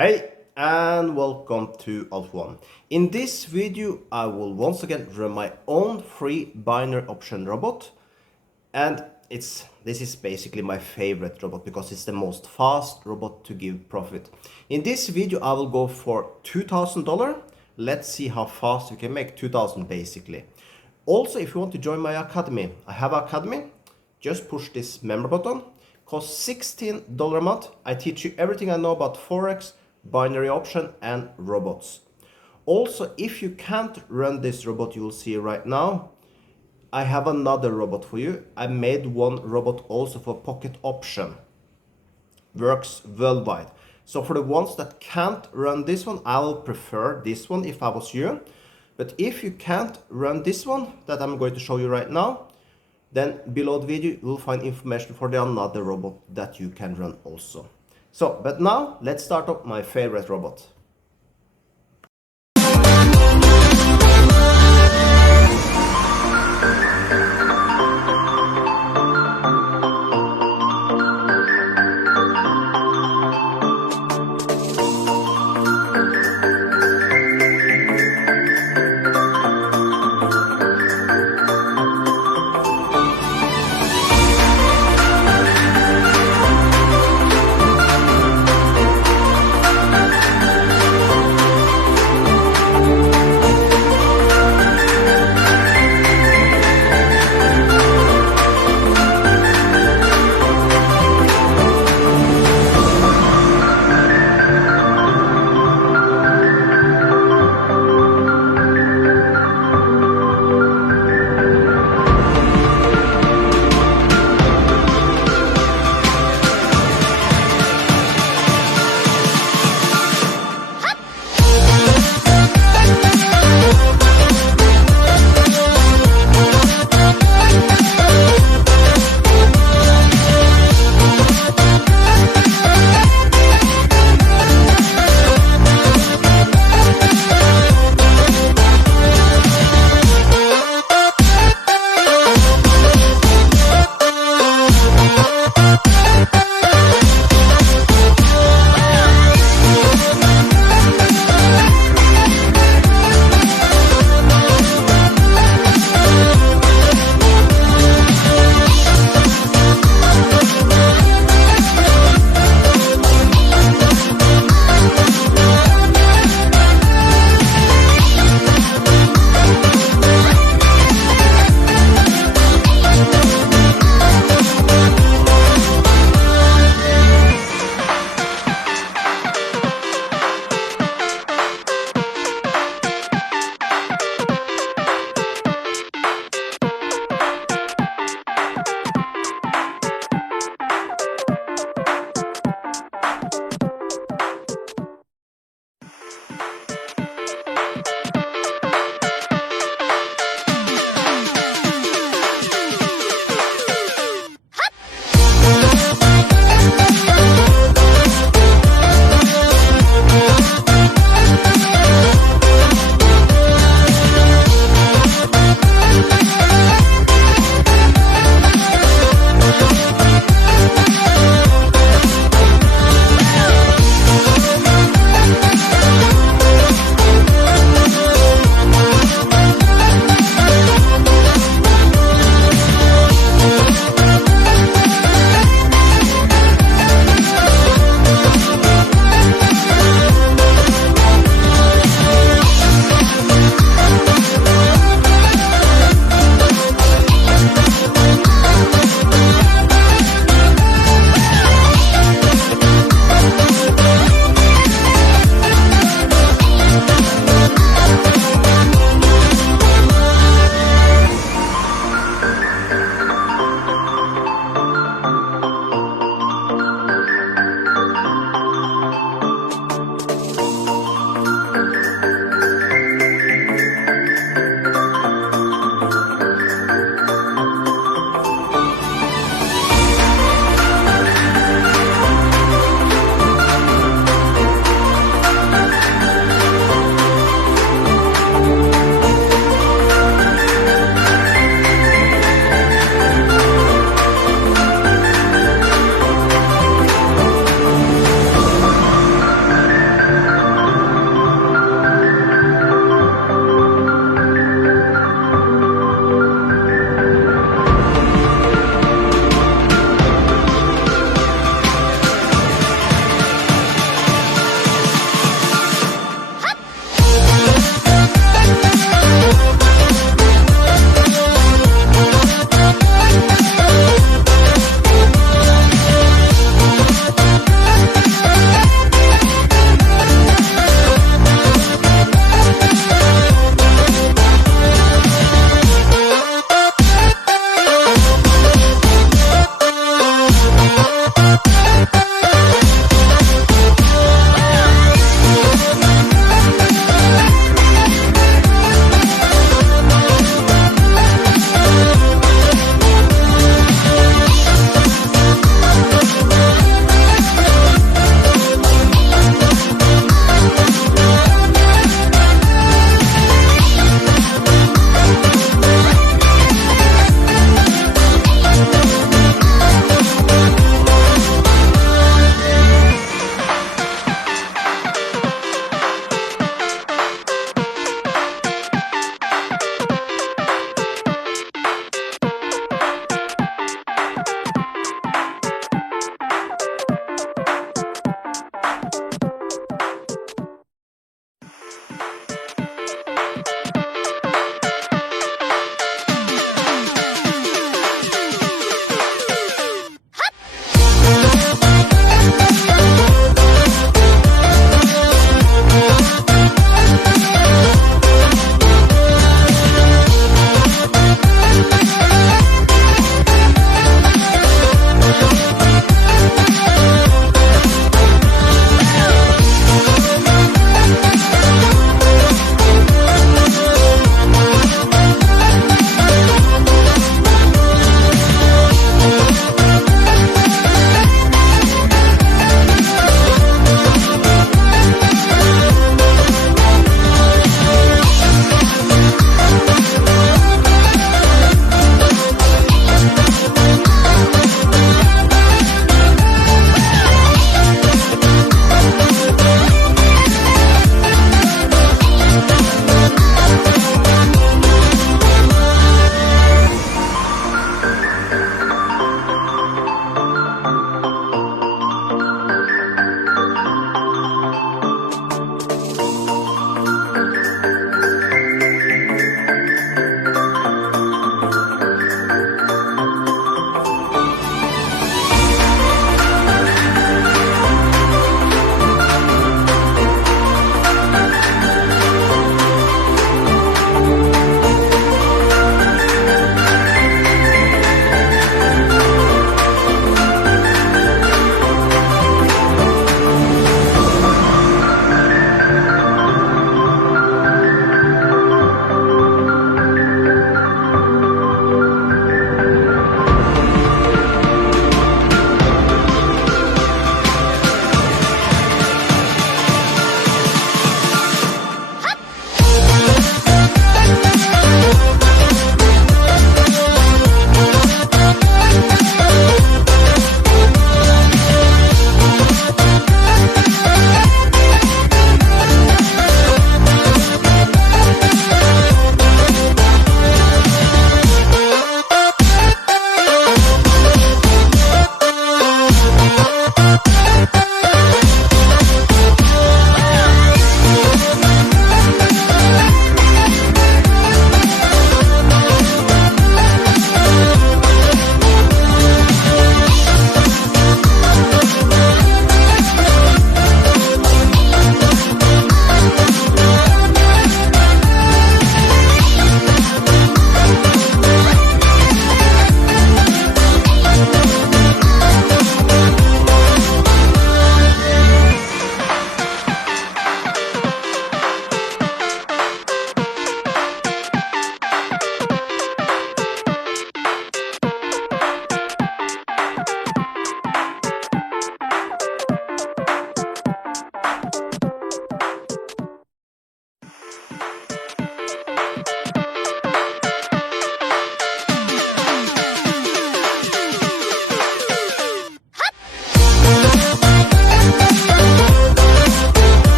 Hey and welcome to Alt 1. In this video I will once again run my own free binary option robot, and this is basically my favorite robot because it's the most fast robot to give profit. In this video I will go for $2,000. Let's see how fast you can make $2,000 basically. Also, if you want to join my academy, I have an academy. Just push this member button. Costs $16 a month. I teach you everything I know about Forex, binary option and robots. Also, if you can't run this robot you will see right now, I have another robot for you. I made one robot also for pocket option. Works worldwide. So for the ones that can't run this one, I will prefer this one if I was you. But if you can't run this one that I'm going to show you right now, then below the video you will find information for the another robot that you can run also. So, but now let's start up my favorite robot.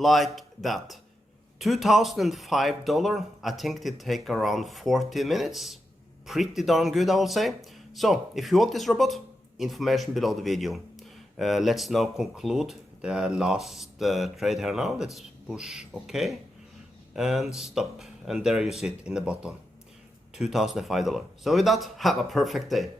like that. $2,005, I think it take around 14 minutes. Pretty darn good, I will say. So, if you want this robot, information below the video. Let's now conclude the last trade here now. Let's push OK and stop. And there you see it in the bottom. $2,005. So with that, have a perfect day.